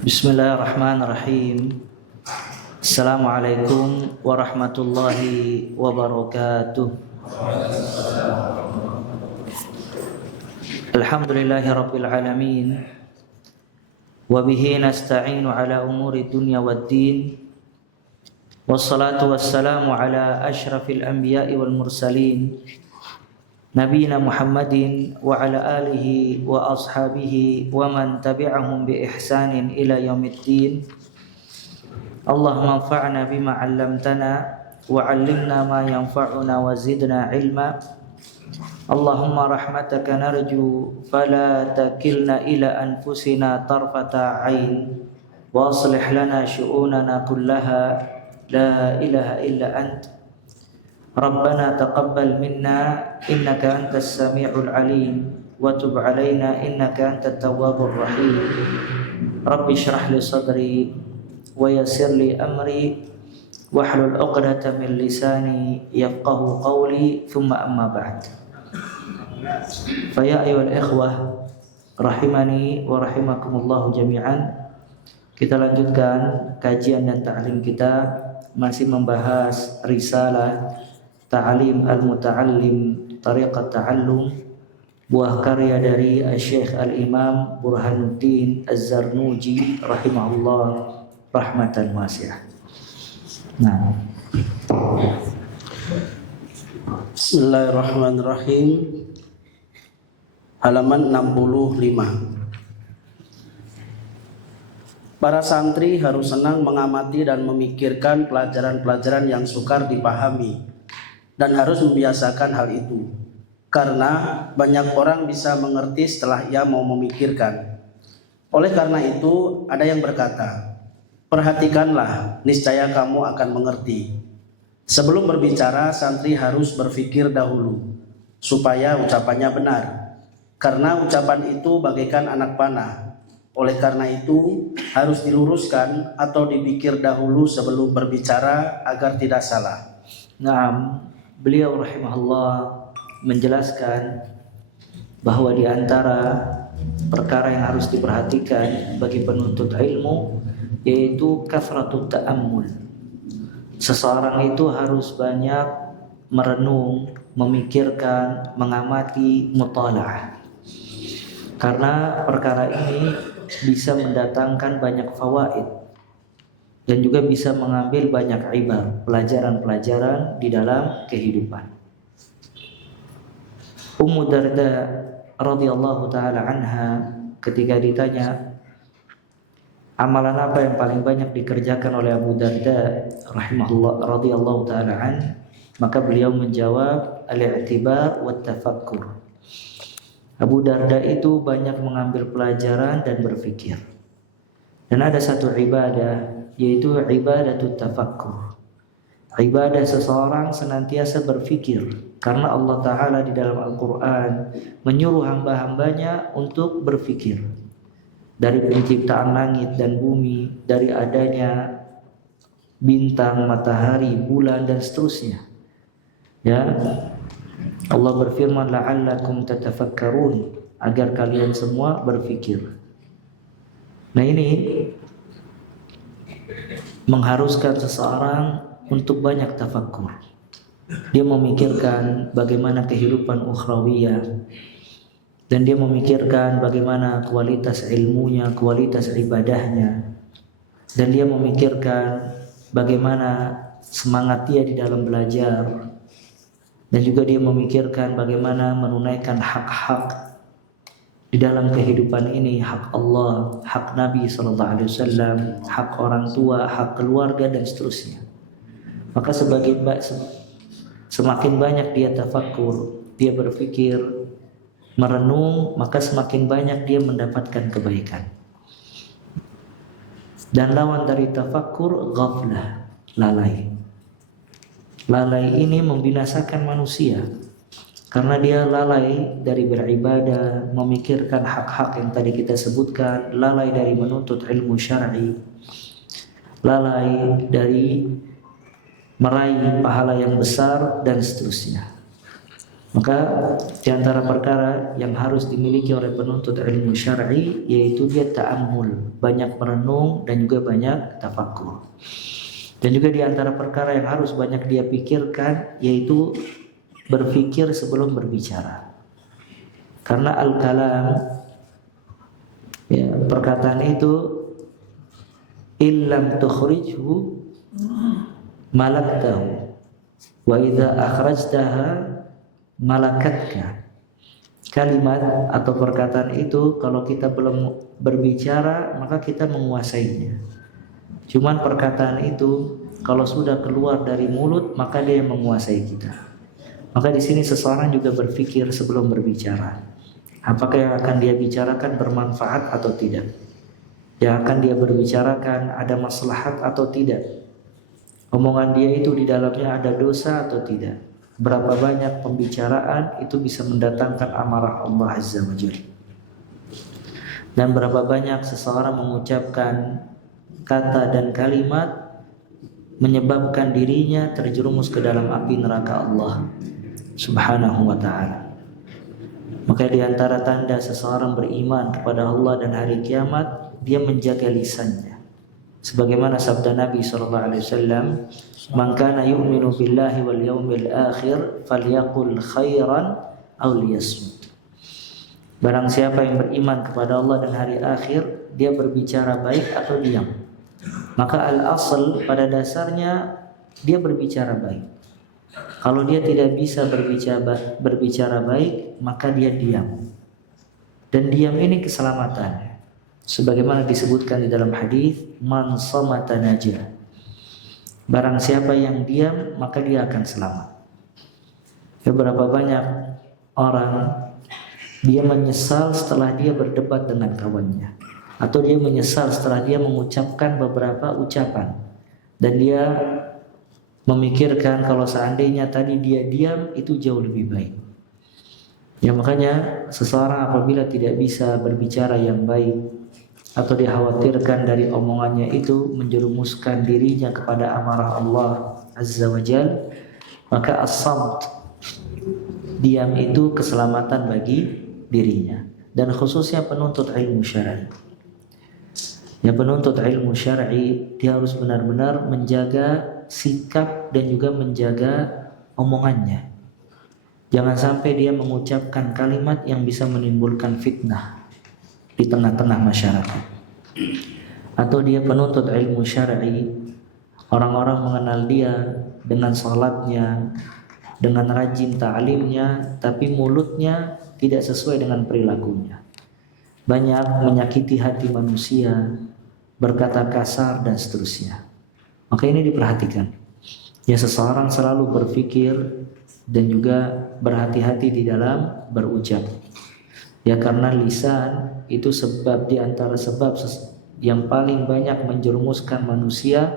Bismillahirrahmanirrahim. Assalamualaikum warahmatullahi wabarakatuh. Alhamdulillahirabbil alamin. Wa bihi nasta'inu ala umuri dunya waddin. Wassalatu wassalamu ala asyrafil anbiya'i wal mursalin. Nabiyina Muhammadin wa ala alihi wa ashabihi wa man tabi'ahum bi ihsanin ila yaumiddin. Allahumma anfa'na bima 'allamtana wa 'allimna ma yanfa'una wa zidna ilma. Allahumma rahmataka narju fala takilna ila anfusina tarfata 'ain wa aslih lana syu'unana kullaha la ilaha illa anta. Rabbana taqabbal minna innaka antas sami'ul alim wa tub 'alaina innaka antat tawwabur rahim. Rabbi shrah li sadri wa yassir li amri wahlul 'uqdatam min lisani yafqahu qawli thumma amma ba'd. Fa ya ayyuhal ikhwah rahimani wa rahimakumullah jami'an. Kita lanjutkan kajian dan ta'lim kita, masih membahas risalah Ta'alim al-Muta'allim Tariqat Ta'allum, buah karya dari Syekh Al-Imam Burhanuddin Az-Zarnuji rahimahullah rahmatan wasi'ah. Nah, Bismillahirrahmanirrahim. Halaman 65. Para santri harus senang mengamati dan memikirkan pelajaran-pelajaran yang sukar dipahami, dan harus membiasakan hal itu, karena banyak orang bisa mengerti setelah ia mau memikirkan. Oleh karena itu, ada yang berkata, perhatikanlah, niscaya kamu akan mengerti. Sebelum berbicara, santri harus berpikir dahulu, supaya ucapannya benar, karena ucapan itu bagaikan anak panah. Oleh karena itu, harus diluruskan atau dipikir dahulu sebelum berbicara agar tidak salah. Naam, beliau rahimahullah menjelaskan bahwa di antara perkara yang harus diperhatikan bagi penuntut ilmu yaitu kathratut ta'ammul. Seseorang itu harus banyak merenung, memikirkan, mengamati, mutala'ah. Karena perkara ini bisa mendatangkan banyak fawaid dan juga bisa mengambil banyak ibar, pelajaran-pelajaran di dalam kehidupan. Ummu Darda radhiyallahu taala anha ketika ditanya amalan apa yang paling banyak dikerjakan oleh Abu Darda rahimahullah radhiyallahu taala an, maka beliau menjawab al-i'tibar wat tafakkur. Abu Darda itu banyak mengambil pelajaran dan berpikir. Dan ada satu ibadah, yaitu ibadatut tafakkur. Ibadah seseorang senantiasa berpikir, karena Allah Ta'ala di dalam Al-Quran menyuruh hamba-hambanya untuk berpikir. Dari penciptaan langit dan bumi, dari adanya bintang, matahari, bulan, dan seterusnya. Ya, Allah berfirman, la'allakum tatafakkarun, agar kalian semua berpikir. Nah, ini mengharuskan seseorang untuk banyak tafakkur. Dia memikirkan bagaimana kehidupan ukhrawiyah, dan dia memikirkan bagaimana kualitas ilmunya, kualitas ibadahnya, dan dia memikirkan bagaimana semangat dia di dalam belajar, dan juga dia memikirkan bagaimana menunaikan hak-hak di dalam kehidupan ini, hak Allah, hak Nabi SAW, hak orang tua, hak keluarga, dan seterusnya. Maka semakin banyak dia tafakkur, dia berpikir, merenung, maka semakin banyak dia mendapatkan kebaikan. Dan lawan dari tafakkur, ghaflah, lalai. Lalai ini membinasakan manusia, karena dia lalai dari beribadah, memikirkan hak-hak yang tadi kita sebutkan, lalai dari menuntut ilmu syar'i, lalai dari meraih pahala yang besar, dan seterusnya. Maka di antara perkara yang harus dimiliki oleh penuntut ilmu syar'i yaitu dia ta'ammul, banyak merenung dan juga banyak tafakkur. Dan juga di antara perkara yang harus banyak dia pikirkan yaitu berpikir sebelum berbicara. Karena al-kalam, ya, perkataan itu illam tukhrijhu malaktahu wa idza akhrajtaha malakatka. Kalimat atau perkataan itu kalau kita belum berbicara maka kita menguasainya. Cuman perkataan itu kalau sudah keluar dari mulut maka dia yang menguasai kita. Maka di sini seseorang juga berpikir sebelum berbicara. Apakah yang akan dia bicarakan bermanfaat atau tidak? Yang akan dia berbicarakan ada maslahat atau tidak? Omongan dia itu di dalamnya ada dosa atau tidak? Berapa banyak pembicaraan itu bisa mendatangkan amarah Allah Azza wa Jalla. Dan berapa banyak seseorang mengucapkan kata dan kalimat menyebabkan dirinya terjerumus ke dalam api neraka Allah Subhanahu wa ta'ala. Maka di antara tanda seseorang beriman kepada Allah dan hari kiamat, dia menjaga lisannya. Sebagaimana sabda Nabi SAW, "Man kana yu'minu billahi wal yawmil akhir falyaqul khairan aw liyasmut." Barang siapa yang beriman kepada Allah dan hari akhir, dia berbicara baik atau diam. Maka al-asl pada dasarnya dia berbicara baik. Kalau dia tidak bisa berbicara baik, maka dia diam. Dan diam ini keselamatan. Sebagaimana disebutkan di dalam hadis, man samata najah. Barang siapa yang diam, maka dia akan selamat. Beberapa banyak orang dia menyesal setelah dia berdebat dengan kawannya, atau dia menyesal setelah dia mengucapkan beberapa ucapan, dan dia memikirkan kalau seandainya tadi dia diam itu jauh lebih baik. Ya, makanya seseorang apabila tidak bisa berbicara yang baik atau dikhawatirkan dari omongannya itu menjerumuskan dirinya kepada amarah Allah Azza wa Jal, maka as-samt, diam itu keselamatan bagi dirinya. Dan khususnya penuntut ilmu syar'i. Ya, penuntut ilmu syar'i dia harus benar-benar menjaga sikap dan juga menjaga omongannya. Jangan sampai dia mengucapkan kalimat yang bisa menimbulkan fitnah di tengah-tengah masyarakat. Atau dia penuntut ilmu syar'i, orang-orang mengenal dia dengan salatnya, dengan rajin ta'limnya, tapi mulutnya tidak sesuai dengan perilakunya. Banyak menyakiti hati manusia, berkata kasar dan seterusnya. Maka ini diperhatikan. Ya, seseorang selalu berpikir dan juga berhati-hati di dalam berucap. Ya, karena lisan itu sebab di antara sebab yang paling banyak menjerumuskan manusia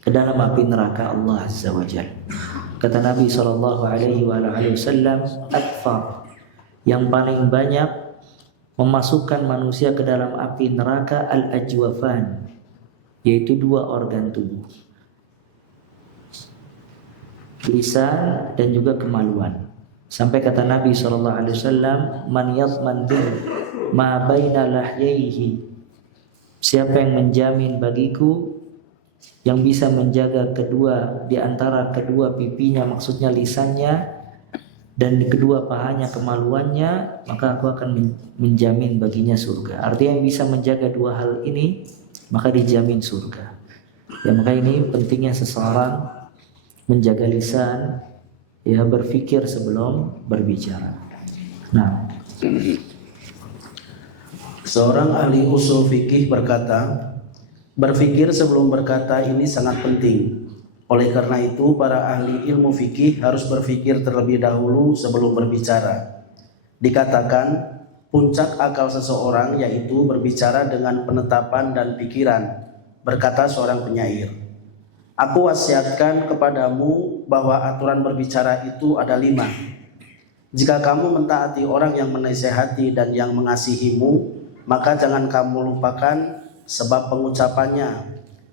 ke dalam api neraka Allah Azza wa Jalla. Kata Nabi SAW, akfar, yang paling banyak memasukkan manusia ke dalam api neraka al-ajwafan, yaitu dua organ tubuh, lisan dan juga kemaluan. Sampai kata Nabi SAW, man yadman bi ma baina lahyaihi, siapa yang menjamin bagiku, yang bisa menjaga kedua di antara kedua pipinya, maksudnya lisannya, dan di kedua pahanya kemaluannya, maka aku akan menjamin baginya surga. Artinya yang bisa menjaga dua hal ini maka dijamin surga. Ya, maka ini pentingnya seseorang menjaga lisan, ya, berpikir sebelum berbicara. Nah, seorang ahli usul fikih berkata, berpikir sebelum berkata ini sangat penting. Oleh karena itu, para ahli ilmu fikih harus berpikir terlebih dahulu sebelum berbicara. Dikatakan puncak akal seseorang yaitu berbicara dengan penetapan dan pikiran. Berkata seorang penyair, aku wasiatkan kepadamu bahwa aturan berbicara itu ada 5. Jika kamu mentaati orang yang menasihati dan yang mengasihimu, maka jangan kamu lupakan sebab pengucapannya,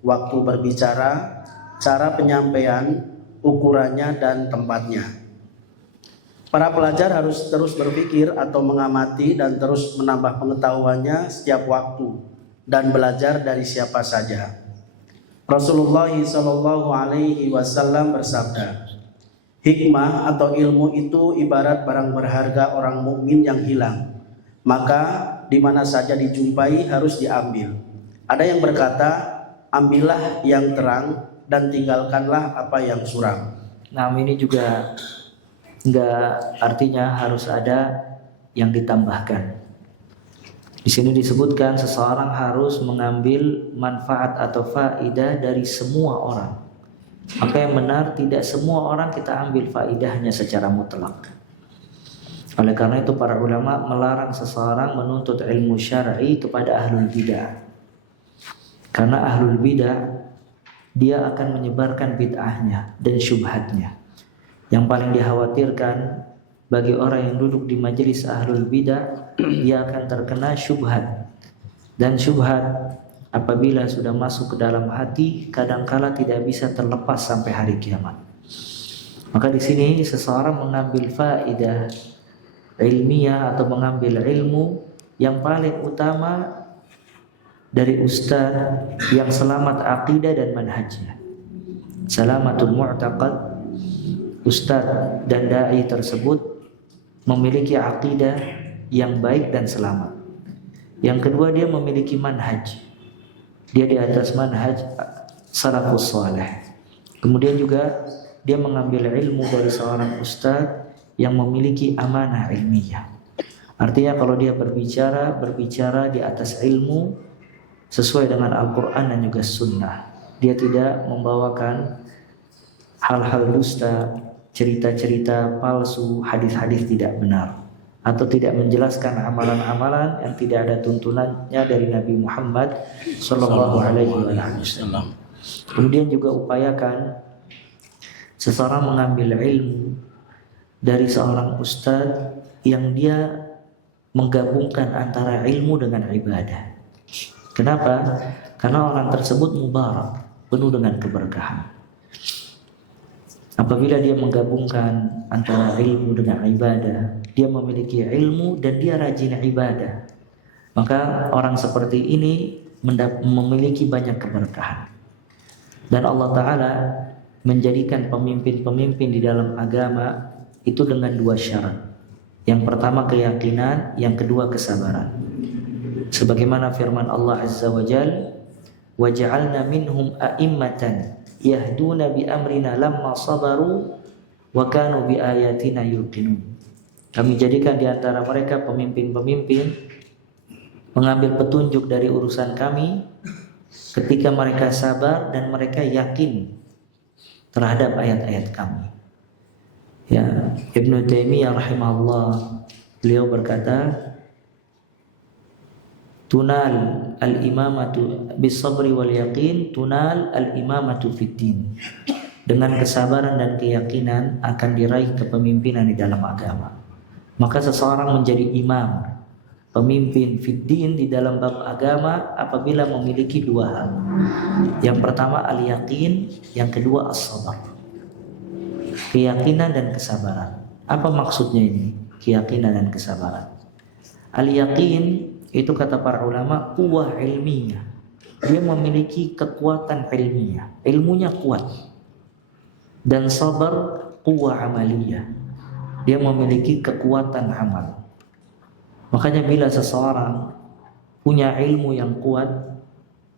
waktu berbicara, cara penyampaian, ukurannya dan tempatnya. Para pelajar harus terus berpikir atau mengamati dan terus menambah pengetahuannya setiap waktu dan belajar dari siapa saja. Rasulullah Shallallahu Alaihi Wasallam bersabda, hikmah atau ilmu itu ibarat barang berharga orang mukmin yang hilang, maka di mana saja dijumpai harus diambil. Ada yang berkata, ambillah yang terang dan tinggalkanlah apa yang suram. Nah, ini juga enggak artinya harus ada yang ditambahkan. Di sini disebutkan seseorang harus mengambil manfaat atau faidah dari semua orang. Maka yang benar, tidak semua orang kita ambil faidahnya secara mutlak. Oleh karena itu para ulama melarang seseorang menuntut ilmu syar'i kepada ahlul bidah. Karena ahlul bidah dia akan menyebarkan bid'ahnya dan syubhatnya. Yang paling dikhawatirkan bagi orang yang duduk di majelis ahlul bidah, dia akan terkena syubhat. Dan syubhat apabila sudah masuk ke dalam hati, kadangkala tidak bisa terlepas sampai hari kiamat. Maka di sini seseorang mengambil faidah ilmiah atau mengambil ilmu yang paling utama dari ustaz yang selamat akidah dan manhajnya. Salamatul mu'taqad, ustaz dan dai tersebut memiliki akidah yang baik dan selamat. Yang kedua, dia memiliki manhaj. Dia di atas manhaj salafus saleh. Kemudian juga dia mengambil ilmu dari seorang ustaz yang memiliki amanah ilmiah. Artinya kalau dia berbicara di atas ilmu sesuai dengan Al-Quran dan juga Sunnah. Dia tidak membawakan hal-hal dusta, cerita-cerita palsu, hadis-hadis tidak benar, atau tidak menjelaskan amalan-amalan yang tidak ada tuntunannya dari Nabi Muhammad Sallallahu Alaihi Wasallam. Kemudian juga upayakan seseorang mengambil ilmu dari seorang ustadz yang dia menggabungkan antara ilmu dengan ibadah. Kenapa? Karena orang tersebut mubarak, penuh dengan keberkahan. Apabila dia menggabungkan antara ilmu dengan ibadah, dia memiliki ilmu dan dia rajin ibadah, maka orang seperti ini memiliki banyak keberkahan. Dan Allah Ta'ala menjadikan pemimpin-pemimpin di dalam agama itu dengan dua syarat. Yang pertama keyakinan, yang kedua kesabaran. Sebagaimana firman Allah Azza wa Jal, وَجَعَلْنَا مِنْهُمْ أَئِمَّةً يَهْدُونَ بِأَمْرِنَا لَمَّا صَبَرُوا وَكَانُوا بِآيَاتِنَا يُوقِنُونَ. Kami jadikan di antara mereka pemimpin-pemimpin mengambil petunjuk dari urusan kami ketika mereka sabar dan mereka yakin terhadap ayat-ayat kami. Ya, Ibnu Taimiyah rahimahullah, beliau berkata, tunal al-imamatu bis-sabri wal yaqin, tunal al-imamatu fid-din. Dengan kesabaran dan keyakinan akan diraih kepemimpinan di dalam agama. Maka seseorang menjadi imam, pemimpin fid-din di dalam bab agama apabila memiliki dua hal. Yang pertama al-yaqin, yang kedua as-sabar. Keyakinan dan kesabaran. Apa maksudnya ini? Keyakinan dan kesabaran. Al-yaqin itu kata para ulama quwwah ilmiah. Dia memiliki kekuatan ilmiah, ilmunya kuat. Dan sabar quwwah amaliyah. Dia memiliki kekuatan amal. Makanya bila seseorang punya ilmu yang kuat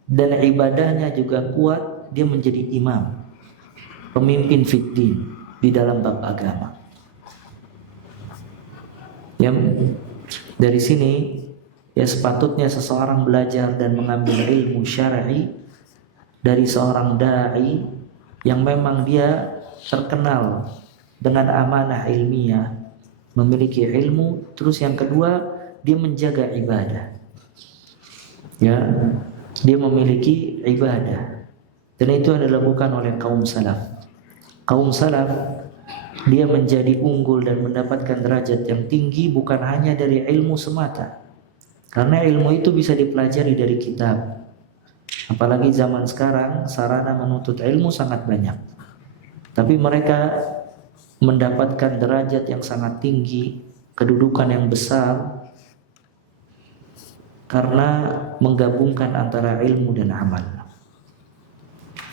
dan ibadahnya juga kuat, dia menjadi imam, pemimpin fiddin di dalam bab agama. Yang dari sini ya sepatutnya seseorang belajar dan mengambil ilmu syar'i dari seorang dai yang memang dia terkenal dengan amanah ilmiah, memiliki ilmu. Terus yang kedua, dia menjaga ibadah. Ya, dia memiliki ibadah. Dan itu adalah bukan oleh kaum salaf. Kaum salaf dia menjadi unggul dan mendapatkan derajat yang tinggi bukan hanya dari ilmu semata. Karena ilmu itu bisa dipelajari dari kitab. Apalagi zaman sekarang sarana menuntut ilmu sangat banyak. Tapi mereka mendapatkan derajat yang sangat tinggi, kedudukan yang besar, karena menggabungkan antara ilmu dan amal.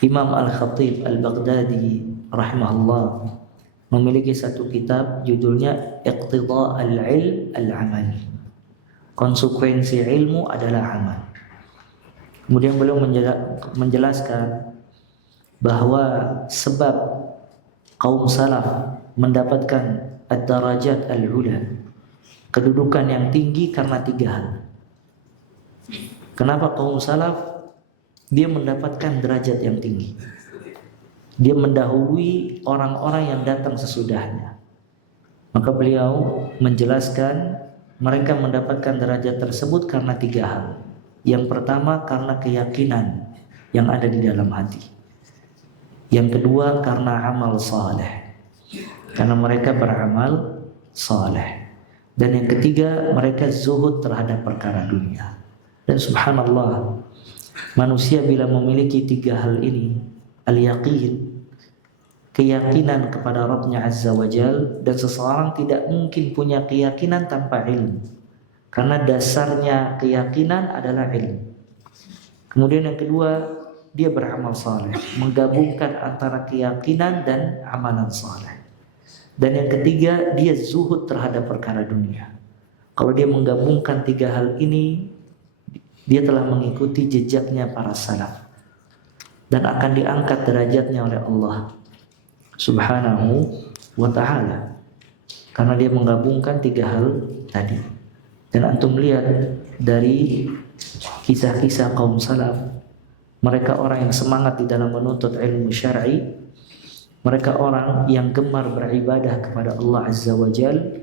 Imam Al-Khatib Al-Baghdadi rahimahullah memiliki satu kitab judulnya Iqtida al-Ilm al-Amal. Konsekuensi ilmu adalah amal. Kemudian beliau menjelaskan bahwa sebab kaum salaf mendapatkan ad-darajat al-ula, kedudukan yang tinggi, karena 3 hal. Kenapa kaum salaf dia mendapatkan derajat yang tinggi? Dia mendahului orang-orang yang datang sesudahnya. Maka beliau menjelaskan mereka mendapatkan derajat tersebut karena 3 hal. Yang pertama karena keyakinan yang ada di dalam hati. Yang kedua karena amal saleh, karena mereka beramal saleh. Dan yang ketiga mereka zuhud terhadap perkara dunia. Dan subhanallah, manusia bila memiliki 3 hal ini, al-yaqin, keyakinan kepada Rabbnya Azza wa Jal, dan seseorang tidak mungkin punya keyakinan tanpa ilmu, karena dasarnya keyakinan adalah ilmu. Kemudian yang kedua, dia beramal saleh, menggabungkan antara keyakinan dan amalan saleh. Dan yang ketiga, dia zuhud terhadap perkara dunia. Kalau dia menggabungkan 3 hal ini, dia telah mengikuti jejaknya para salaf dan akan diangkat derajatnya oleh Allah Subhanahu wa ta'ala, karena dia menggabungkan 3 hal tadi. Dan antum lihat dari kisah-kisah kaum salaf, mereka orang yang semangat di dalam menuntut ilmu syar'i, mereka orang yang gemar beribadah kepada Allah Azza wa Jal,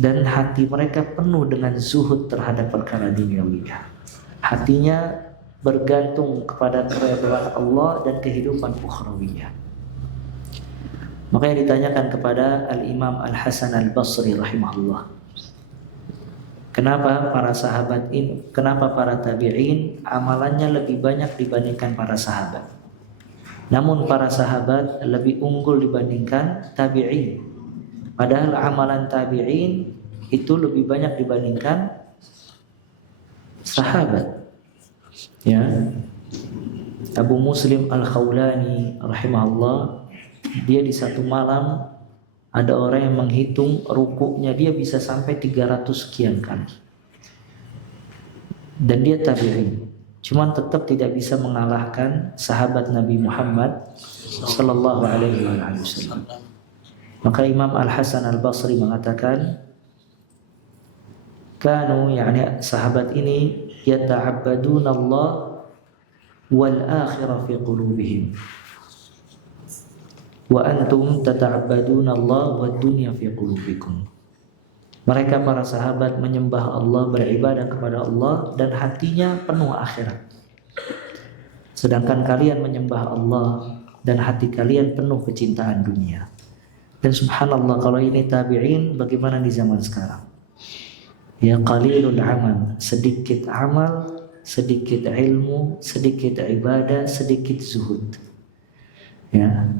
dan hati mereka penuh dengan zuhud terhadap perkara duniawiyah. Hatinya bergantung kepada keridhaan Allah dan kehidupan ukhrawiyah. Makanya ditanyakan kepada Al-Imam Al-Hasan Al-Basri rahimahullah, kenapa para sahabat ini, kenapa para tabi'in amalannya lebih banyak dibandingkan para sahabat, namun para sahabat lebih unggul dibandingkan tabi'in, padahal amalan tabi'in itu lebih banyak dibandingkan sahabat. Ya, Abu Muslim Al-Khawlani rahimahullah, dia di satu malam ada orang yang menghitung rukuknya dia bisa sampai 300 sekian kali, dan dia tabi'in, cuman tetap tidak bisa mengalahkan sahabat Nabi Muhammad sallallahu alaihi wasallam. Maka Imam Al-Hasan Al-Basri mengatakan, kanu, yani sahabat ini, yata'abbaduna Allah wal akhirah fi qulubihim, wa antum tata'abbaduna Allah wad dunya fi qulubikum. Mereka para sahabat menyembah Allah, beribadah kepada Allah, dan hatinya penuh akhirat. Sedangkan kalian menyembah Allah dan hati kalian penuh kecintaan dunia. Dan subhanallah, kalau ini tabi'in, bagaimana di zaman sekarang? Ya, qalilul amal, sedikit amal, sedikit ilmu, sedikit ibadah, sedikit zuhud. Ya.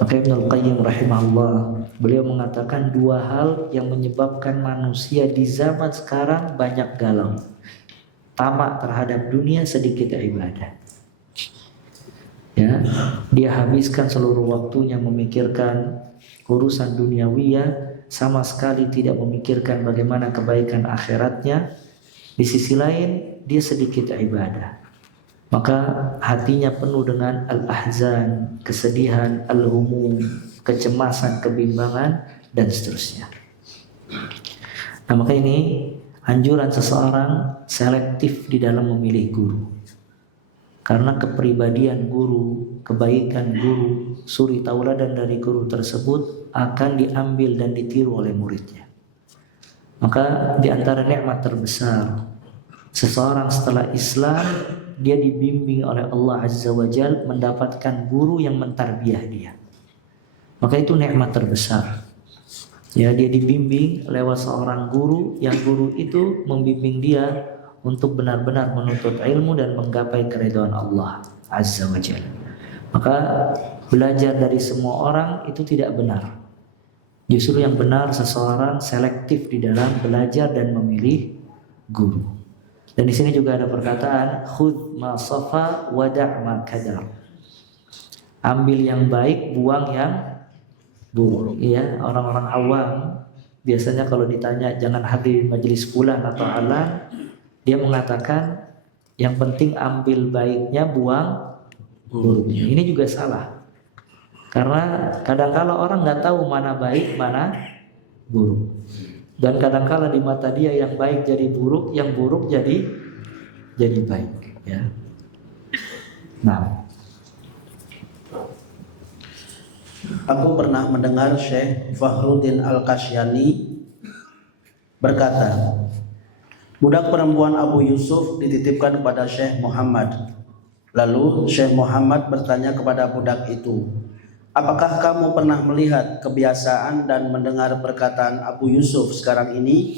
Maka Ibnul Qayyim rahimahullah, beliau mengatakan 2 hal yang menyebabkan manusia di zaman sekarang banyak galau. Tamak terhadap dunia, sedikit ibadah. Ya, dia habiskan seluruh waktunya memikirkan urusan duniawiyah, sama sekali tidak memikirkan bagaimana kebaikan akhiratnya. Di sisi lain dia sedikit ibadah, maka hatinya penuh dengan al-ahzan, kesedihan, al-humum, kecemasan, kebimbangan, dan seterusnya. Nah, maka ini anjuran seseorang selektif di dalam memilih guru, karena kepribadian guru, kebaikan guru, suri tauladan dari guru tersebut akan diambil dan ditiru oleh muridnya. Maka di antara nikmat terbesar seseorang setelah Islam, dia dibimbing oleh Allah Azza wa Jal mendapatkan guru yang mentarbiah dia. Maka itu nikmat terbesar. Ya, dia dibimbing lewat seorang guru, yang guru itu membimbing dia untuk benar-benar menuntut ilmu dan menggapai keridhaan Allah Azza wa Jalla. Maka belajar dari semua orang itu tidak benar. Justru yang benar seseorang selektif di dalam belajar dan memilih guru. Dan di sini juga ada perkataan khudh ma safa wada' ma kadar. Ambil yang baik, buang yang buruk. Iya, orang-orang awam biasanya kalau ditanya jangan hadir majelis fulan atau alan, dia mengatakan yang penting ambil baiknya, buang buruknya. Ini juga salah. Karena kadang-kala orang nggak tahu mana baik, mana buruk. Dan kadang-kala di mata dia yang baik jadi buruk, yang buruk jadi baik. Ya. Nah, aku pernah mendengar Syekh Fakhruddin Al-Kasyani berkata, budak perempuan Abu Yusuf dititipkan kepada Syekh Muhammad. Lalu Syekh Muhammad bertanya kepada budak itu, apakah kamu pernah melihat kebiasaan dan mendengar perkataan Abu Yusuf sekarang ini?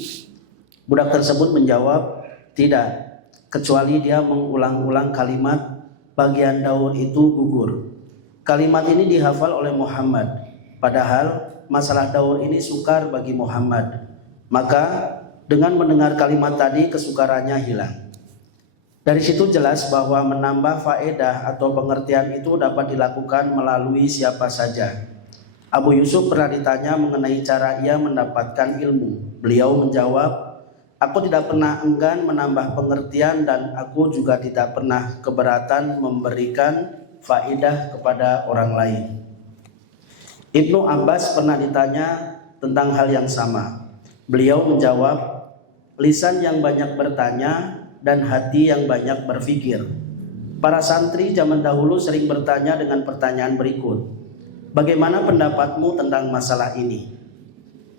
Budak tersebut menjawab, tidak, kecuali dia mengulang-ulang kalimat bagian daur itu gugur. Kalimat ini dihafal oleh Muhammad, padahal masalah daur ini sukar bagi Muhammad. Maka dengan mendengar kalimat tadi kesukarannya hilang. Dari situ jelas bahwa menambah faedah atau pengertian itu dapat dilakukan melalui siapa saja. Abu Yusuf pernah ditanya mengenai cara ia mendapatkan ilmu. Beliau menjawab, aku tidak pernah enggan menambah pengertian dan aku juga tidak pernah keberatan memberikan faedah kepada orang lain. Ibnu Abbas pernah ditanya tentang hal yang sama. Beliau menjawab, lisan yang banyak bertanya dan hati yang banyak berpikir. Para santri zaman dahulu sering bertanya dengan pertanyaan berikut, bagaimana pendapatmu tentang masalah ini?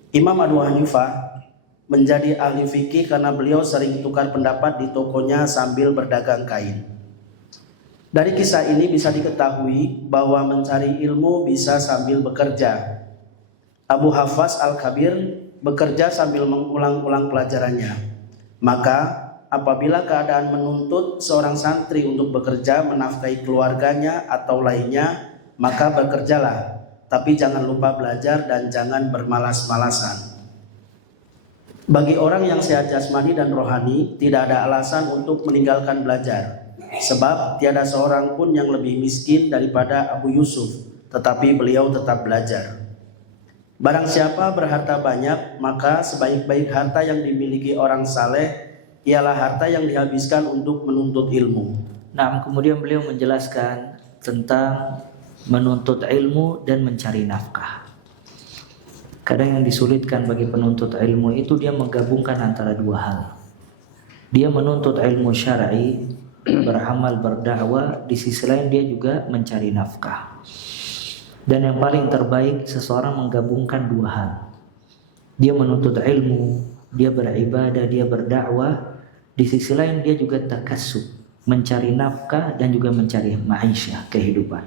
Imam Abu Hanifah menjadi ahli fikih karena beliau sering tukar pendapat di tokonya sambil berdagang kain. Dari kisah ini bisa diketahui bahwa mencari ilmu bisa sambil bekerja. Abu Hafs Al-Kabir bekerja sambil mengulang-ulang pelajarannya. Maka apabila keadaan menuntut seorang santri untuk bekerja menafkahi keluarganya atau lainnya, maka bekerjalah, tapi jangan lupa belajar dan jangan bermalas-malasan. Bagi orang yang sehat jasmani dan rohani, tidak ada alasan untuk meninggalkan belajar, sebab tiada seorang pun yang lebih miskin daripada Abu Yusuf, tetapi beliau tetap belajar. Barang siapa berharta banyak, maka sebaik-baik harta yang dimiliki orang saleh ialah harta yang dihabiskan untuk menuntut ilmu. Nah, kemudian beliau menjelaskan tentang menuntut ilmu dan mencari nafkah. Kadang yang disulitkan bagi penuntut ilmu itu dia menggabungkan antara dua hal. Dia menuntut ilmu syar'i, beramal, berdakwah, di sisi lain dia juga mencari nafkah. Dan yang paling terbaik seseorang menggabungkan dua hal. Dia menuntut ilmu, dia beribadah, dia berdakwah, di sisi lain dia juga takassub, mencari nafkah dan juga mencari ma'isyah, kehidupan.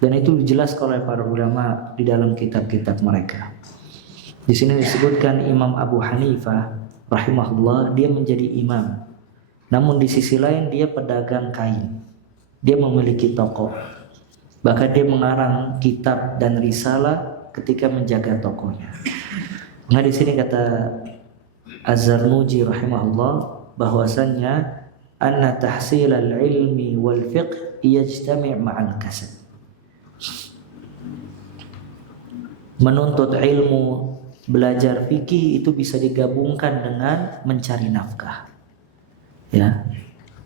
Dan itu dijelaskan oleh para ulama di dalam kitab-kitab mereka. Di sini disebutkan Imam Abu Hanifah rahimahullah, dia menjadi imam. Namun di sisi lain dia pedagang kain. Dia memiliki toko. Bahkan dia mengarang kitab dan risalah ketika menjaga tokonya. Nah, di sini kata Az-Zarnuji rahimahullah bahwasannya anna tahsil al-ilmi wal fiqh yajtami' ma'al kasab. Menuntut ilmu, belajar fikih itu bisa digabungkan dengan mencari nafkah. Ya.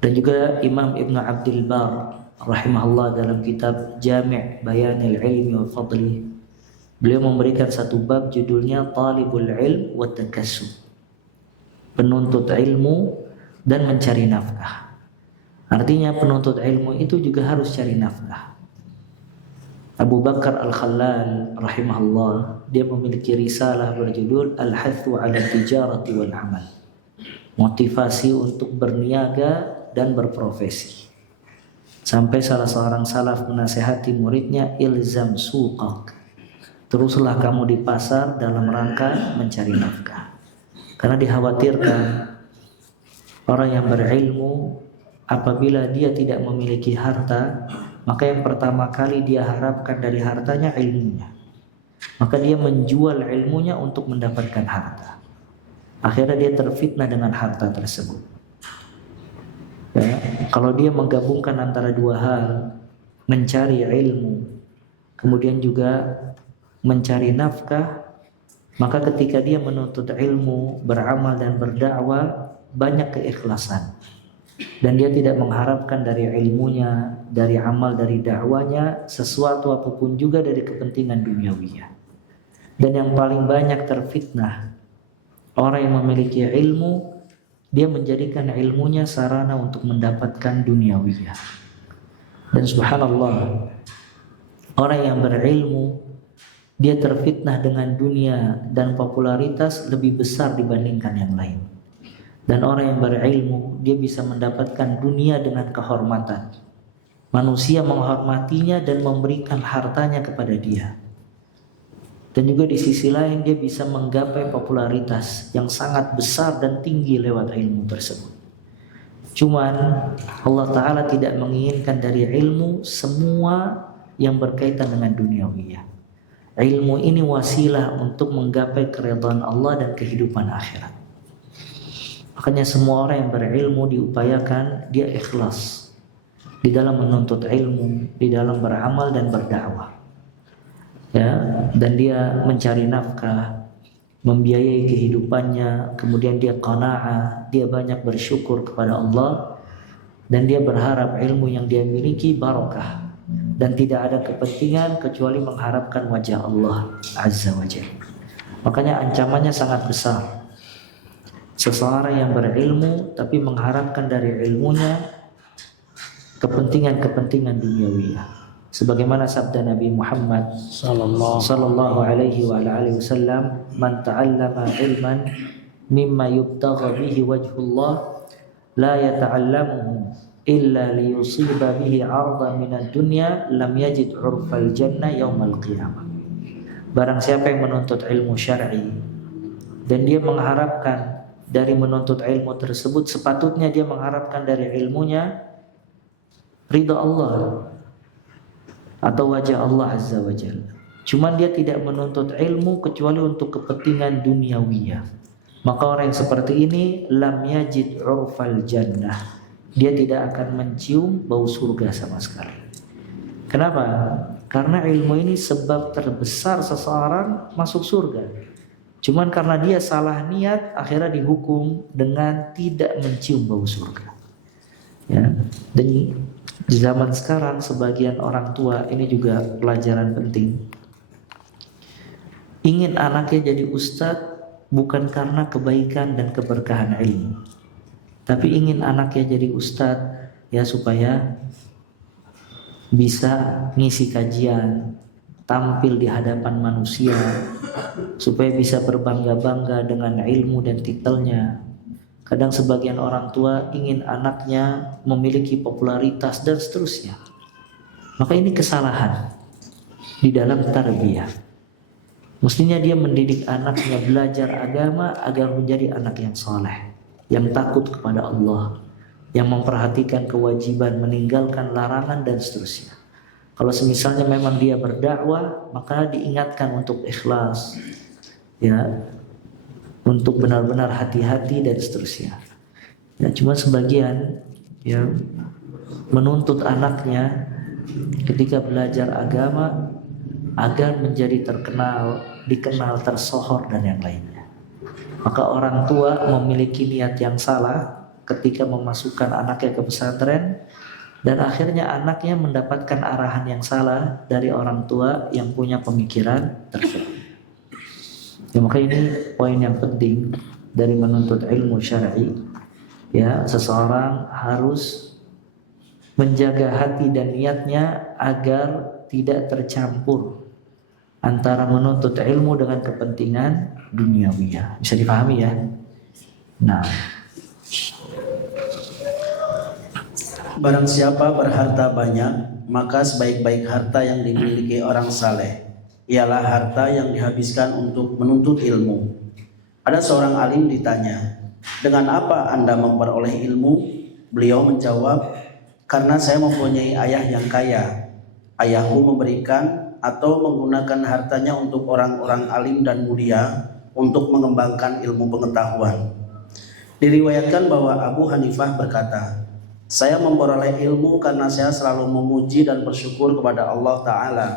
Dan juga Imam Ibn Abdul Bar rahimahullah dalam kitab Jami' Bayanil Ilmi wa Fadli, beliau memberikan satu bab judulnya Talibul Ilm wa Takassub, penuntut ilmu dan mencari nafkah. Artinya penuntut ilmu itu juga harus cari nafkah. Abu Bakar Al-Khallal rahimahullah, dia memiliki risalah berjudul Al-Hathu 'ala Tijarati wal 'Amal, motivasi untuk berniaga dan berprofesi. Sampai salah seorang salaf menasihati muridnya, ilzam suqak, teruslah kamu di pasar dalam rangka mencari nafkah. Karena dikhawatirkan orang yang berilmu apabila dia tidak memiliki harta, maka yang pertama kali dia harapkan dari hartanya ilmunya. Maka dia menjual ilmunya untuk mendapatkan harta. Akhirnya dia terfitnah dengan harta tersebut. Ya, kalau dia menggabungkan antara dua hal, mencari ilmu, kemudian juga mencari nafkah, maka ketika dia menuntut ilmu, beramal dan berdakwah, banyak keikhlasan. Dan dia tidak mengharapkan dari ilmunya, dari amal, dari dakwanya sesuatu apapun juga dari kepentingan duniawiyah. Dan yang paling banyak terfitnah orang yang memiliki ilmu, dia menjadikan ilmunya sarana untuk mendapatkan duniawiyah. Dan subhanallah, orang yang berilmu, dia terfitnah dengan dunia dan popularitas lebih besar dibandingkan yang lain. Dan orang yang berilmu, dia bisa mendapatkan dunia dengan kehormatan. Manusia menghormatinya dan memberikan hartanya kepada dia. Dan juga di sisi lain dia bisa menggapai popularitas yang sangat besar dan tinggi lewat ilmu tersebut. Cuman Allah Ta'ala tidak menginginkan dari ilmu semua yang berkaitan dengan duniawiyah. Ilmu ini wasilah untuk menggapai keridhaan Allah dan kehidupan akhirat. Makanya semua orang yang berilmu diupayakan dia ikhlas di dalam menuntut ilmu, di dalam beramal dan berdakwah. Ya, dan dia mencari nafkah, membiayai kehidupannya, kemudian dia qanaah, dia banyak bersyukur kepada Allah, dan dia berharap ilmu yang dia miliki barakah dan tidak ada kepentingan kecuali mengharapkan wajah Allah Azza wa Jalla. Makanya ancamannya sangat besar. Seseorang yang berilmu tapi mengharapkan dari ilmunya kepentingan-kepentingan duniawiyah. Sebagaimana sabda Nabi Muhammad sallallahu alaihi wa alihi wasallam, "Man ta'allama ilman mimma yubtagha bihi wajhullah la yata'allamuhu illa liyusiba bihi 'ardan minad dunya lam yajid 'urfal jannah yaumal qiyamah." Barang siapa yang menuntut ilmu syar'i dan dia mengharapkan dari menuntut ilmu tersebut, sepatutnya dia mengharapkan dari ilmunya ridha Allah atau wajah Allah Azza wa Jalla. Cuman dia tidak menuntut ilmu kecuali untuk kepentingan duniawiyah. Maka orang yang seperti ini lam yajid 'urfal jannah. Dia tidak akan mencium bau surga sama sekali. Kenapa? Karena ilmu ini sebab terbesar seseorang masuk surga. Cuman karena dia salah niat, akhirnya dihukum dengan tidak mencium bau surga. Ya, dan di zaman sekarang sebagian orang tua, ini juga pelajaran penting, ingin anaknya jadi ustadz bukan karena kebaikan dan keberkahan ilmu, tapi ingin anaknya jadi ustadz ya supaya bisa ngisi kajian, tampil di hadapan manusia, supaya bisa berbangga-bangga dengan ilmu dan titelnya. Kadang sebagian orang tua ingin anaknya memiliki popularitas dan seterusnya. Maka ini kesalahan di dalam tarbiyah. Mestinya dia mendidik anaknya belajar agama agar menjadi anak yang soleh, yang takut kepada Allah, yang memperhatikan kewajiban, meninggalkan larangan dan seterusnya. Kalau semisalnya memang dia berdakwah, maka diingatkan untuk ikhlas, ya, untuk benar-benar hati-hati dan seterusnya. Ya, cuma sebagian ya menuntut anaknya ketika belajar agama agar menjadi terkenal, dikenal, tersohor dan yang lainnya. Maka orang tua memiliki niat yang salah ketika memasukkan anaknya ke pesantren, dan akhirnya anaknya mendapatkan arahan yang salah dari orang tua yang punya pemikiran tersebut. Ya, maka ini poin yang penting dari menuntut ilmu syar'i. Ya, seseorang harus menjaga hati dan niatnya agar tidak tercampur antara menuntut ilmu dengan kepentingan duniawiyah. Bisa dipahami ya? Nah, barang siapa berharta banyak, maka sebaik-baik harta yang dimiliki orang saleh ialah harta yang dihabiskan untuk menuntut ilmu. Ada seorang alim ditanya, "Dengan apa Anda memperoleh ilmu?" Beliau menjawab, karena saya mempunyai ayah yang kaya. Ayahku memberikan atau menggunakan hartanya untuk orang-orang alim dan mulia untuk mengembangkan ilmu pengetahuan. Diriwayatkan bahwa Abu Hanifah berkata, saya memperoleh ilmu karena saya selalu memuji dan bersyukur kepada Allah Ta'ala.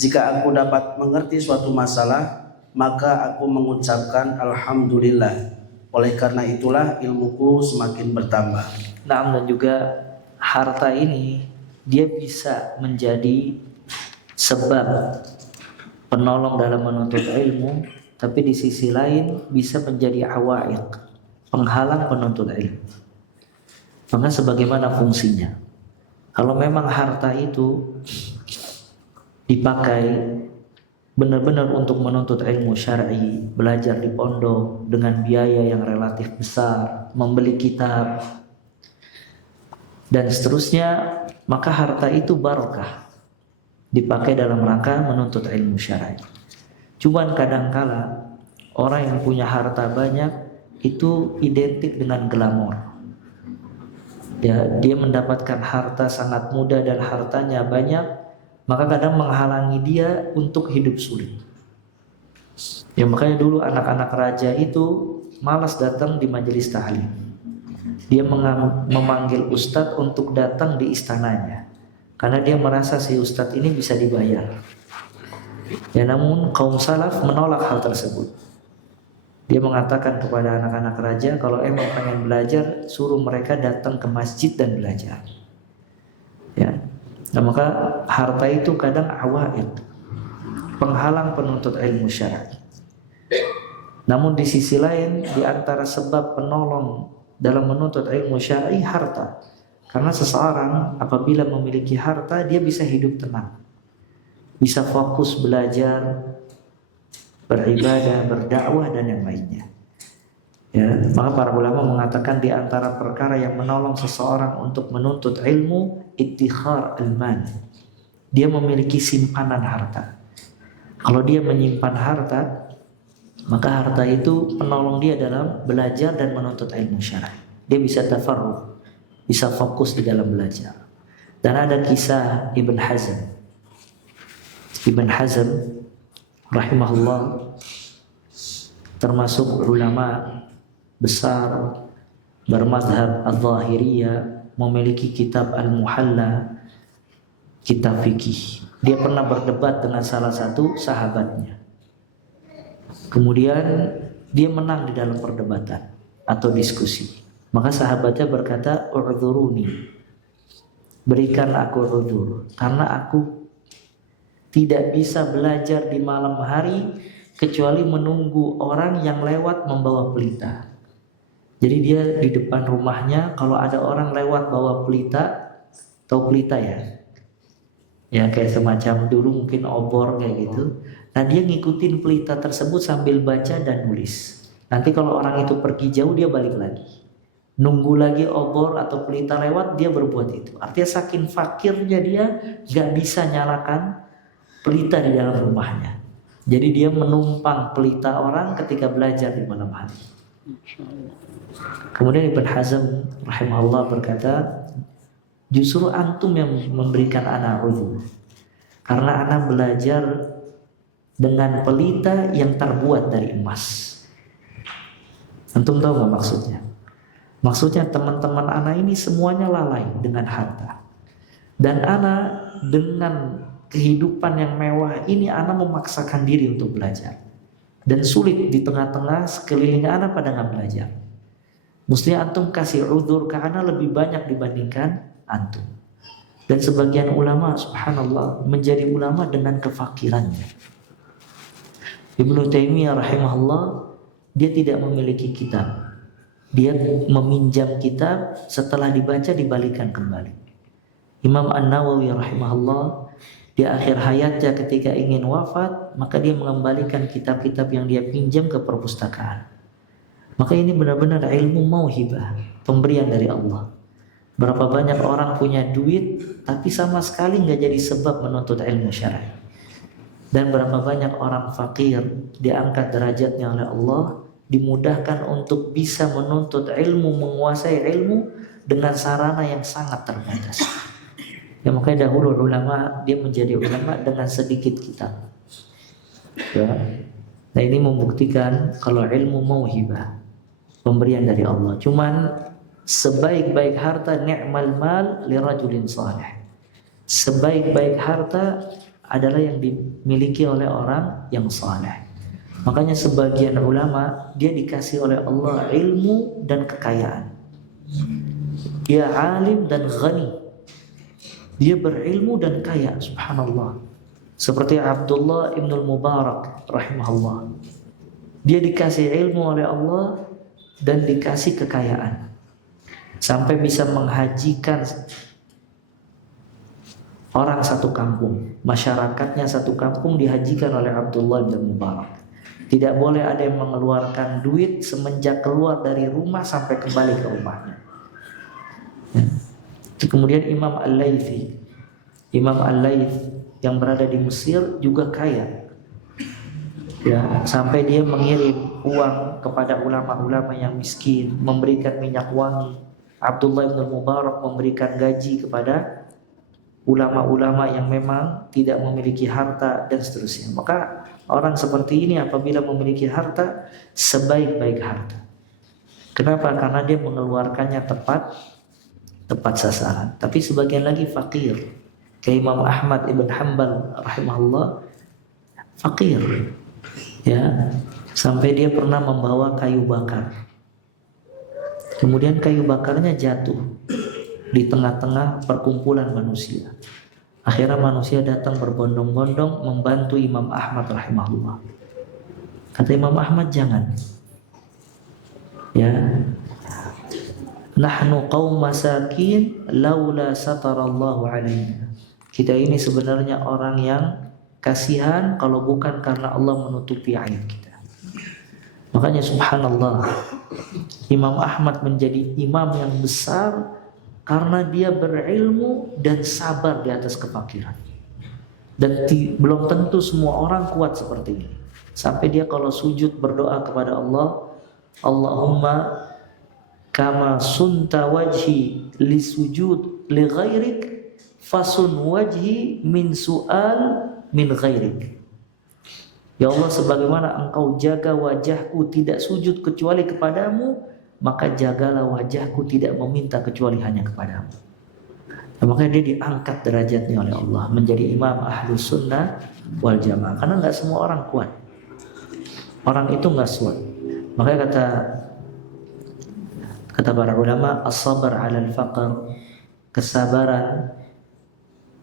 Jika aku dapat mengerti suatu masalah, maka aku mengucapkan Alhamdulillah. Oleh karena itulah ilmuku semakin bertambah. Nah, dan juga harta ini dia bisa menjadi sebab penolong dalam menuntut ilmu, tapi di sisi lain bisa menjadi awaiq, penghalang penuntut ilmu. Maka sebagaimana fungsinya, kalau memang harta itu dipakai benar-benar untuk menuntut ilmu syar'i, belajar di pondok dengan biaya yang relatif besar, membeli kitab dan seterusnya, maka harta itu barokah dipakai dalam rangka menuntut ilmu syar'i. Cuman kadangkala orang yang punya harta banyak itu identik dengan glamor. Ya, dia mendapatkan harta sangat mudah dan hartanya banyak, maka kadang menghalangi dia untuk hidup sulit. Ya, makanya dulu anak-anak raja itu malas datang di majelis ta'lim. Dia memanggil ustadz untuk datang di istananya, karena dia merasa si ustadz ini bisa dibayar. Ya, namun kaum salaf menolak hal tersebut. Dia mengatakan kepada anak-anak raja, kalau emang pengen belajar, suruh mereka datang ke masjid dan belajar. Ya. Nah, maka harta itu kadang awaiq, penghalang penuntut ilmu syar'i. Namun di sisi lain, di antara sebab penolong dalam menuntut ilmu syar'i harta. Karena seseorang apabila memiliki harta, dia bisa hidup tenang, bisa fokus belajar, beribadah, berdakwah dan yang lainnya. Ya, maka para ulama mengatakan di antara perkara yang menolong seseorang untuk menuntut ilmu, ittikhar al-mal. Dia memiliki simpanan harta. Kalau dia menyimpan harta, maka harta itu penolong dia dalam belajar dan menuntut ilmu syar'i. Dia bisa tafarruq, bisa fokus di dalam belajar. Dan ada kisah Ibn Hazm. Ibn Hazm rahimahullah termasuk ulama besar bermadhab al-Zahiriyah, memiliki kitab Al-Muhalla, kitab fikih. Dia pernah berdebat dengan salah satu sahabatnya. Kemudian dia menang di dalam perdebatan atau diskusi. Maka sahabatnya berkata, "U'dzuruni." Berikan aku udzur, karena aku tidak bisa belajar di malam hari kecuali menunggu orang yang lewat membawa pelita. Jadi dia di depan rumahnya, kalau ada orang lewat bawa pelita, tahu pelita ya? Ya, kayak semacam dulu mungkin obor kayak gitu. Nah, dia ngikutin pelita tersebut sambil baca dan nulis. Nanti kalau orang itu pergi jauh, dia balik lagi. Nunggu lagi obor atau pelita lewat, dia berbuat itu. Artinya saking fakirnya dia gak bisa nyalakan pelita di dalam rumahnya. Jadi dia menumpang pelita orang ketika belajar di malam hari. Kemudian Ibn Hazm rahimahullah berkata, justru antum yang memberikan ana udzur, karena ana belajar dengan pelita yang terbuat dari emas. Antum tahu gak maksudnya? Maksudnya teman-teman ana ini semuanya lalai dengan harta, dan ana dengan kehidupan yang mewah ini ana memaksakan diri untuk belajar, dan sulit di tengah-tengah sekeliling ana pada nggak belajar. Mestinya antum kasih udzur ke ana lebih banyak dibandingkan antum. Dan sebagian ulama subhanallah menjadi ulama dengan kefakirannya. Ibnu Taimiyah rahimahullah, dia tidak memiliki kitab. Dia meminjam kitab, setelah dibaca dibalikan kembali. Imam An-Nawawi rahimahullah, di akhir hayatnya ketika ingin wafat, maka dia mengembalikan kitab-kitab yang dia pinjam ke perpustakaan. Maka ini benar-benar ilmu mauhibah, pemberian dari Allah. Berapa banyak orang punya duit tapi sama sekali nggak jadi sebab menuntut ilmu syar'i. Dan berapa banyak orang fakir diangkat derajatnya oleh Allah dimudahkan untuk bisa menuntut ilmu, menguasai ilmu dengan sarana yang sangat terbatas. Ya, makanya dahulu ulama dia menjadi ulama dengan sedikit kitab. Ya. Nah, ini membuktikan kalau ilmu mauhibah, pemberian dari Allah. Cuman sebaik-baik harta ni'mal mal lirajulin salih. Sebaik-baik harta adalah yang dimiliki oleh orang yang saleh. Makanya sebagian ulama dia dikasih oleh Allah ilmu dan kekayaan. Dia alim dan ghani. Dia berilmu dan kaya, subhanallah. Seperti Abdullah ibn al-Mubarak rahimahullah. Dia dikasih ilmu oleh Allah dan dikasih kekayaan. Sampai bisa menghajikan orang satu kampung, masyarakatnya satu kampung dihajikan oleh Abdullah bin Mubarak. Tidak boleh ada yang mengeluarkan duit semenjak keluar dari rumah sampai kembali ke rumahnya. Ya. Kemudian Imam Al-Laythi yang berada di Mesir juga kaya. Ya, sampai dia mengirim uang kepada ulama-ulama yang miskin, memberikan minyak wangi. Abdullah bin Mubarak memberikan gaji kepada ulama-ulama yang memang tidak memiliki harta dan seterusnya. Maka orang seperti ini apabila memiliki harta, sebaik-baik harta. Kenapa? Karena dia mengeluarkannya tepat sasaran. Tapi sebagian lagi fakir. Kayak Imam Ahmad ibn Hanbal rahimahullah, fakir. Ya, sampai dia pernah membawa kayu bakar. Kemudian kayu bakarnya jatuh di tengah-tengah perkumpulan manusia. Akhirnya manusia datang berbondong-bondong membantu Imam Ahmad rahimahullah. Kata Imam Ahmad, jangan. Ya. Nahnu qaum masakin laula satarallahu alaina. Kita ini sebenarnya orang yang kasihan kalau bukan karena Allah menutupi aib kita. Makanya subhanallah, Imam Ahmad menjadi imam yang besar karena dia berilmu dan sabar di atas kefakiran. Dan belum tentu semua orang kuat seperti ini. Sampai dia kalau sujud berdoa kepada Allah, Allahumma kama sunta wajhi li sujud li ghairik fasun wajhi min su'al min ghairik. Ya Allah, sebagaimana engkau jaga wajahku tidak sujud kecuali kepadamu, maka jagalah wajahku tidak meminta kecuali hanya kepadamu. Nah, makanya dia diangkat derajatnya oleh Allah menjadi imam ahlus sunnah wal jamaah. Karena nggak semua orang kuat. Orang itu nggak kuat. Makanya kata para ulama, as-sabar 'alal faqr, kesabaran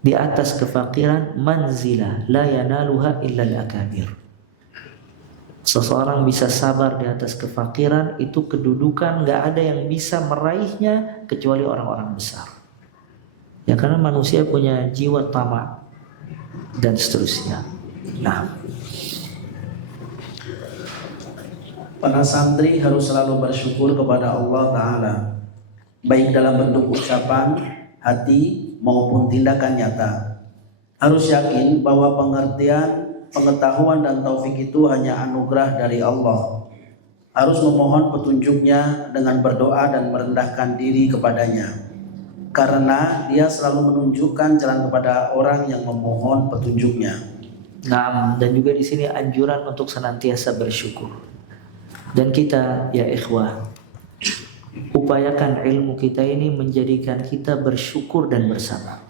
di atas kefakiran, manzilah la yanaluha illa al-akabir. Seseorang bisa sabar di atas kefakiran, itu kedudukan gak ada yang bisa meraihnya kecuali orang-orang besar. Ya, karena manusia punya jiwa tamak dan seterusnya. Nah, para santri harus selalu bersyukur kepada Allah Ta'ala, baik dalam bentuk ucapan, hati maupun tindakan nyata. Harus yakin bahwa pengertian, pengetahuan dan taufik itu hanya anugerah dari Allah. Harus memohon petunjuknya dengan berdoa dan merendahkan diri kepadanya, karena dia selalu menunjukkan jalan kepada orang yang memohon petunjuknya. nah, dan juga di sini anjuran untuk senantiasa bersyukur. Dan kita, ya ikhwah, upayakan ilmu kita ini menjadikan kita bersyukur dan bersabar.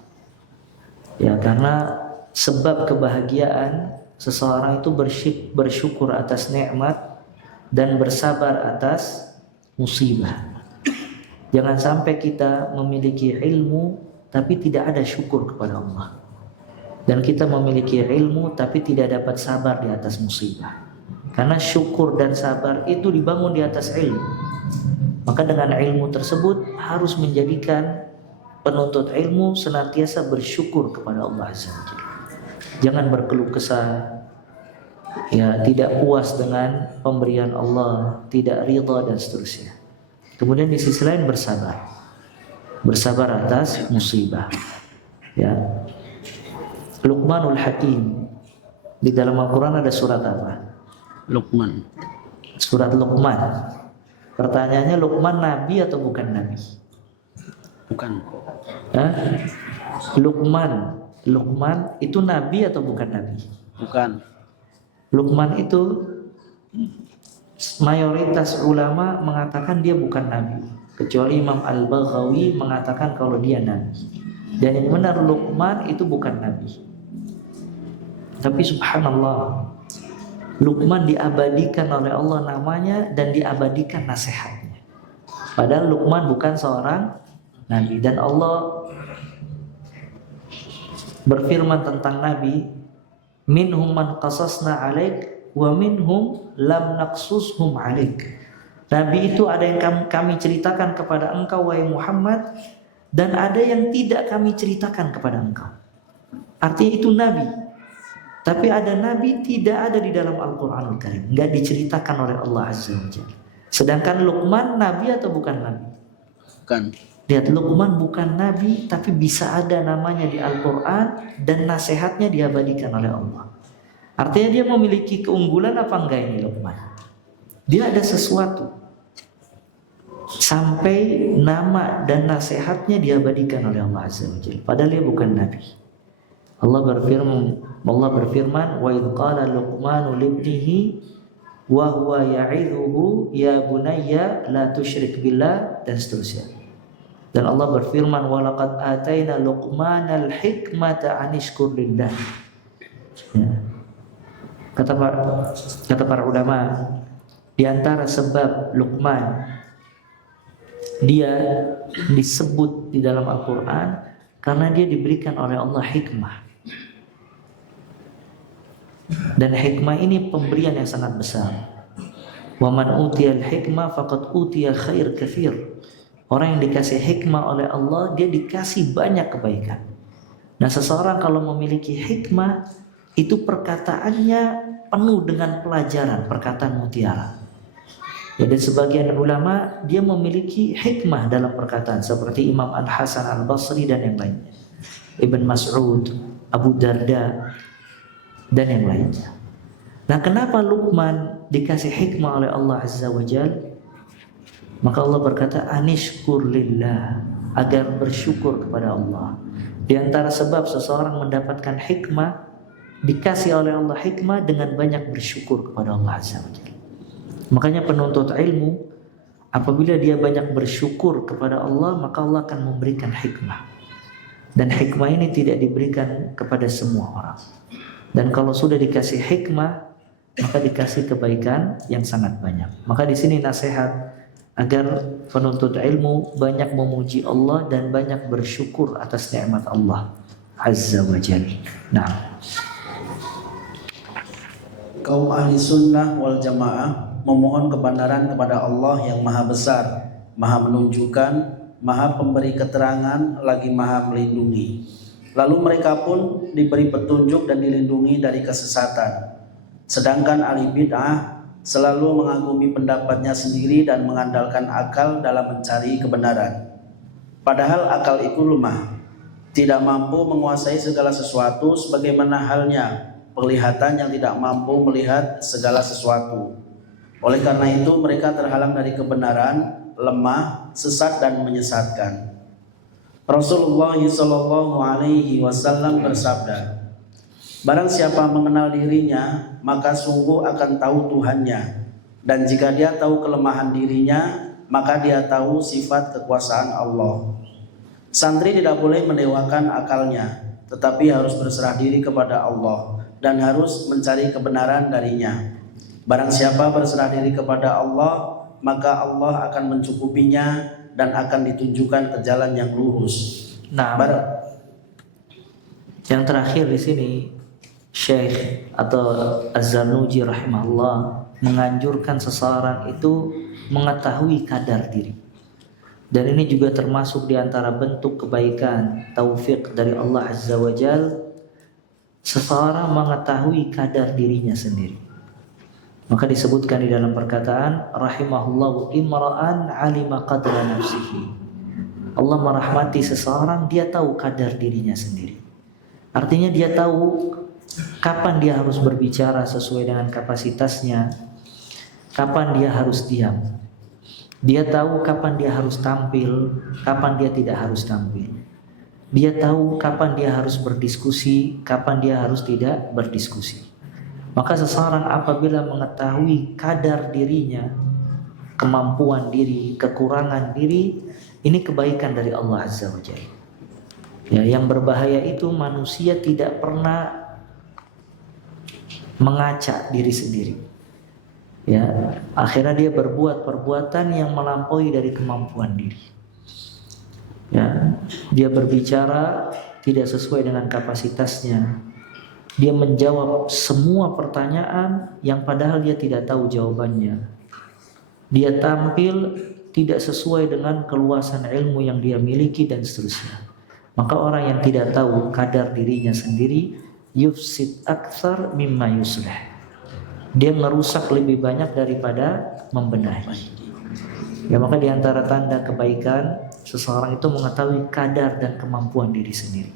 Ya, karena sebab kebahagiaan seseorang itu bersyukur atas nikmat dan bersabar atas musibah. Jangan sampai kita memiliki ilmu tapi tidak ada syukur kepada Allah, dan kita memiliki ilmu tapi tidak dapat sabar di atas musibah. Karena syukur dan sabar itu dibangun di atas ilmu. Maka dengan ilmu tersebut harus menjadikan penuntut ilmu senantiasa bersyukur kepada Allah Azza wa Jalla. Jangan berkeluh kesah, ya, tidak puas dengan pemberian Allah, tidak ridha dan seterusnya. Kemudian di sisi lain bersabar atas musibah. Ya, Luqmanul Hakim di dalam Al-Quran ada surat apa? Luqman. Surat Luqman. Pertanyaannya, Luqman nabi atau bukan nabi? Bukan. Hah? Luqman itu nabi atau bukan nabi? Bukan. Luqman itu mayoritas ulama mengatakan dia bukan nabi, kecuali Imam Al-Baghawi mengatakan kalau dia nabi. Dan yang benar, Luqman itu bukan nabi. Tapi subhanallah, Luqman diabadikan oleh Allah namanya dan diabadikan nasihatnya. Padahal Luqman bukan seorang nabi. Dan Allah berfirman tentang nabi, minhum man qasasna alaik wa minhum lam naqsushum alaik. Nabi itu ada yang kami ceritakan kepada engkau wahai Muhammad, dan ada yang tidak kami ceritakan kepada engkau. Artinya itu nabi. Tapi ada nabi tidak ada di dalam Al-Quranul Karim, nggak diceritakan oleh Allah Azza wa Jalla. Sedangkan Luqman nabi atau bukan nabi? Bukan. Lihat, Luqman bukan nabi, tapi bisa ada namanya di Al-Quran dan nasihatnya diabadikan oleh Allah. Artinya dia memiliki keunggulan apa enggak ini Luqman? Dia ada sesuatu sampai nama dan nasihatnya diabadikan oleh Allah Azza wa Jalla. Padahal dia bukan nabi. Allah berfirman, wa idh qala Luqmanu libnihi wa huwa ya'idhuhu ya bunayya la tusyrik billah, dan seterusnya. Dan Allah berfirman, wa laqad atayna Luqmanal hikmata anishkur lillah. Ya. Kata para ulama, di antara sebab Luqman dia disebut di dalam Al-Quran karena dia diberikan oleh Allah hikmah. Dan hikmah ini pemberian yang sangat besar. Wa man utiyal hikmah faqad utiya khair katsir. Orang yang dikasih hikmah oleh Allah, dia dikasih banyak kebaikan. Nah, seseorang kalau memiliki hikmah, itu perkataannya penuh dengan pelajaran, perkataan mutiara. Jadi sebagian ulama dia memiliki hikmah dalam perkataan, seperti Imam Al-Hasan Al-Basri dan yang lainnya, Ibn Mas'ud, Abu Darda, dan yang lainnya. Nah, kenapa Luqman dikasih hikmah oleh Allah Azza wa Jalla? Maka Allah berkata, anishkur lillah, agar bersyukur kepada Allah. Di antara sebab seseorang mendapatkan hikmah, dikasih oleh Allah hikmah, dengan banyak bersyukur kepada Allah Azza wa Jalla. Makanya penuntut ilmu, apabila dia banyak bersyukur kepada Allah, maka Allah akan memberikan hikmah. Dan hikmah ini tidak diberikan kepada semua orang. Dan kalau sudah dikasih hikmah, maka dikasih kebaikan yang sangat banyak. Maka di sini nasihat agar penuntut ilmu banyak memuji Allah dan banyak bersyukur atas nikmat Allah Azza wa Jalla. Nah, Kaum ahli sunnah wal jamaah memohon kebenaran kepada Allah yang maha besar, maha menunjukkan, maha pemberi keterangan, lagi maha melindungi. Lalu mereka pun diberi petunjuk dan dilindungi dari kesesatan. Sedangkan ahli bid'ah selalu mengagumi pendapatnya sendiri dan mengandalkan akal dalam mencari kebenaran. Padahal akal itu lemah, tidak mampu menguasai segala sesuatu, sebagaimana halnya penglihatan yang tidak mampu melihat segala sesuatu. Oleh karena itu mereka terhalang dari kebenaran, lemah, sesat dan menyesatkan. Rasulullah SAW bersabda, barang siapa mengenal dirinya, maka sungguh akan tahu Tuhannya. Dan jika dia tahu kelemahan dirinya, maka dia tahu sifat kekuasaan Allah. Santri tidak boleh mendewakan akalnya, tetapi harus berserah diri kepada Allah dan harus mencari kebenaran darinya. Barang siapa berserah diri kepada Allah, maka Allah akan mencukupinya dan akan ditunjukkan ke jalan yang lurus. Nah, yang terakhir di sini Syekh atau Az-Zarnuji rahimahullah menganjurkan seseorang itu mengetahui kadar diri. Dan ini juga termasuk di antara bentuk kebaikan, taufik dari Allah Azza wa Jalla, seseorang mengetahui kadar dirinya sendiri. Maka disebutkan di dalam perkataan rahimahullahu imra'an alima qadra nafsihi. Allah merahmati seseorang, dia tahu kadar dirinya sendiri. Artinya dia tahu kapan dia harus berbicara sesuai dengan kapasitasnya, kapan dia harus diam. Dia tahu kapan dia harus tampil, kapan dia tidak harus tampil. Dia tahu kapan dia harus berdiskusi, kapan dia harus tidak berdiskusi. Maka seseorang apabila mengetahui kadar dirinya, kemampuan diri, kekurangan diri, ini kebaikan dari Allah Azza wa Jalla. Ya, yang berbahaya itu manusia tidak pernah mengaca diri sendiri. Ya, akhirnya dia berbuat perbuatan yang melampaui dari kemampuan diri. Ya, dia berbicara tidak sesuai dengan kapasitasnya. Dia menjawab semua pertanyaan yang padahal dia tidak tahu jawabannya. Dia tampil tidak sesuai dengan keluasan ilmu yang dia miliki dan seterusnya. Maka orang yang tidak tahu kadar dirinya sendiri yufsid aktsar mimma yuslih. Dia merusak lebih banyak daripada membenahi. Ya, maka di antara tanda kebaikan seseorang itu mengetahui kadar dan kemampuan diri sendiri.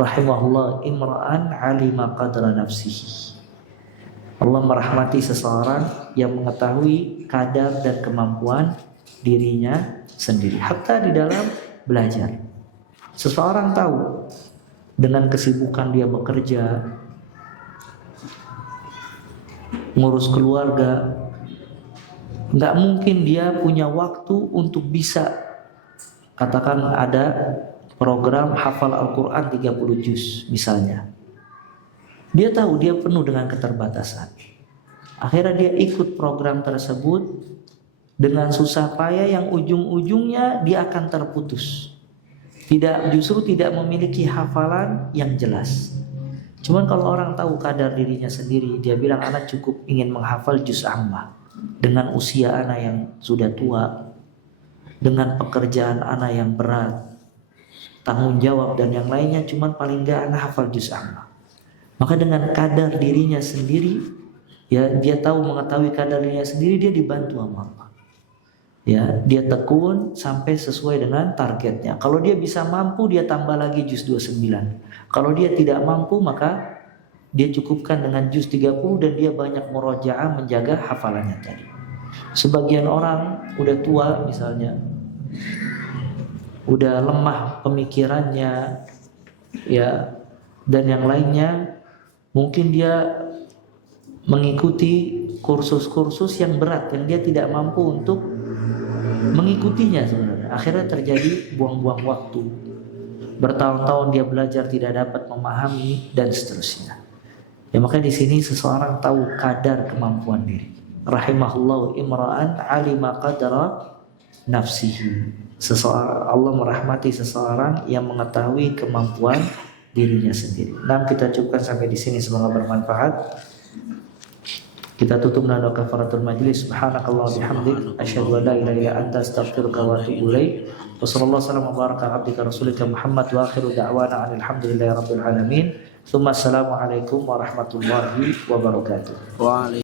Rahimahullah imra'an alima qadra nafsihi. Allah merahmati seseorang yang mengetahui kadar dan kemampuan dirinya sendiri. Hatta di dalam belajar. Seseorang tahu dengan kesibukan dia bekerja, ngurus keluarga, nggak mungkin dia punya waktu untuk bisa, katakan ada program hafal Al-Quran 30 juz misalnya. Dia tahu dia penuh dengan keterbatasan. Akhirnya dia ikut program tersebut dengan susah payah yang ujung-ujungnya dia akan terputus. Justru tidak memiliki hafalan yang jelas. Cuman kalau orang tahu kadar dirinya sendiri, dia bilang anak cukup ingin menghafal juz amma. Dengan usia anak yang sudah tua, dengan pekerjaan anak yang berat, tanggung jawab dan yang lainnya, cuman paling enggak anak hafal juz amma. Maka dengan kadar dirinya sendiri, ya dia tahu mengetahui kadar dirinya sendiri, dia dibantu sama Allah. Ya, dia tekun sampai sesuai dengan targetnya. Kalau dia bisa mampu, dia tambah lagi juz 29. Kalau dia tidak mampu, maka dia cukupkan dengan juz 30 dan dia banyak murojaah menjaga hafalannya tadi. Sebagian orang udah tua misalnya, udah lemah pemikirannya, ya, dan yang lainnya, mungkin dia mengikuti kursus-kursus yang berat yang dia tidak mampu untuk mengikutinya sebenarnya. Akhirnya terjadi buang-buang waktu. Bertahun-tahun dia belajar tidak dapat memahami dan seterusnya. Ya, maka di sini seseorang tahu kadar kemampuan diri. Rahimahullahu imra'an alima qadra nafsihi. Allah merahmati seseorang yang mengetahui kemampuan dirinya sendiri. Nah, kita cukupkan sampai di sini, semoga bermanfaat. Kita tutup dengan doa kafaratul majlis. Subhanakallah wa bihamdik asyhadu an la ilaha illa anta astaghfiruka wa atubu ilaik. Wa sallallahu alaihi wa baraka abdika rasulika Muhammad wa akhiru da'wana alhamdulillahi rabbil alamin. Tsumma assalamu alaikum warahmatullahi wabarakatuh.